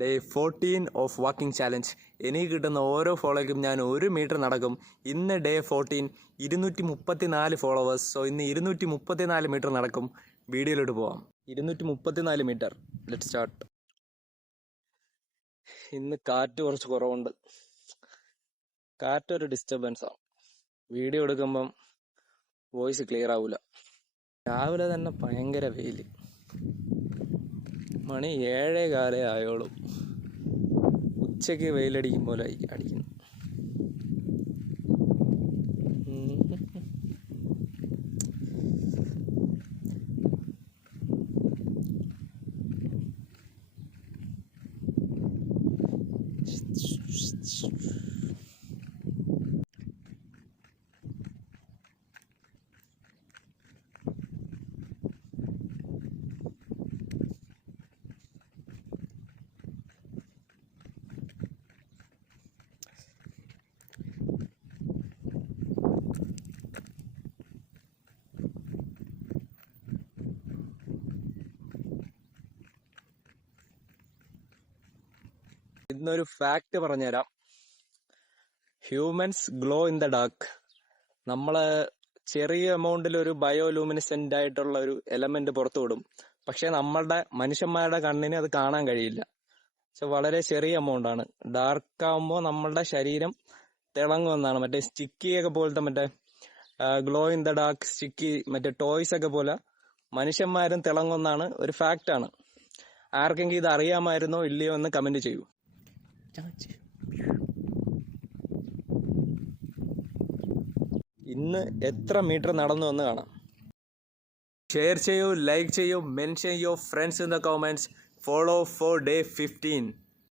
Day 14 of walking challenge. എനിക്ക് കിട്ടുന്ന ഓരോ ഫോളോയ്ക്കും ഞാൻ 1 മീറ്റർ നടക്കും. ഇന്ന് ഡേ 14, 234 ഫോളോവേഴ്സ്. സോ ഇന്ന് 234 മീറ്റർ നടക്കും. വീഡിയോയിലോട്ട് പോവാം. 234 മീറ്റർ. Let start. ഇന്ന് കാറ്റ് കുറച്ച് കുറവുണ്ട്. കാറ്റൊരു ഡിസ്റ്റർബൻസാണ്. വീഡിയോ എടുക്കുമ്പം വോയിസ് ക്ലിയർ ആവില്ല. രാവിലെ തന്നെ ഭയങ്കര വെയിൽ. മണി 7:15 ആയോളൂ. ഉച്ചയ്ക്ക് വെയിലടിക്കും പോലെ അടിക്കുന്നു. ഇന്നൊരു ഫാക്ട് പറഞ്ഞുതരാം. Humans glow in the dark. നമ്മള് ചെറിയ എമൗണ്ടിൽ ഒരു ബയോലൂമിനിസെന്റ് ആയിട്ടുള്ള ഒരു എലമെന്റ് പുറത്തു വിടും. പക്ഷെ മനുഷ്യന്മാരുടെ കണ്ണിന് അത് കാണാൻ കഴിയില്ല. വളരെ ചെറിയ എമൗണ്ട് ആണ്. ഡാർക്ക് ആകുമ്പോൾ നമ്മളുടെ ശരീരം തിളങ്ങുമെന്നാണ്. മറ്റേ സ്റ്റിക്കി ഒക്കെ പോലത്തെ മറ്റേ glow in the dark sticky മറ്റേ ടോയ്സ് ഒക്കെ പോലെ മനുഷ്യന്മാരും തിളങ്ങുമെന്നാണ് ഒരു ഫാക്ട് ആണ്. ആർക്കെങ്കിലും ഇത് അറിയാമായിരുന്നോ ഇല്ലയോ എന്ന് കമന്റ് ചെയ്യൂ. ഇന്ന് എത്ര മീറ്റർ നടന്നു എന്ന് കാണാം. ഷെയർ ചെയ്യൂ, ലൈക്ക് ചെയ്യൂ, mention your friends in the comments. Follow four day 15.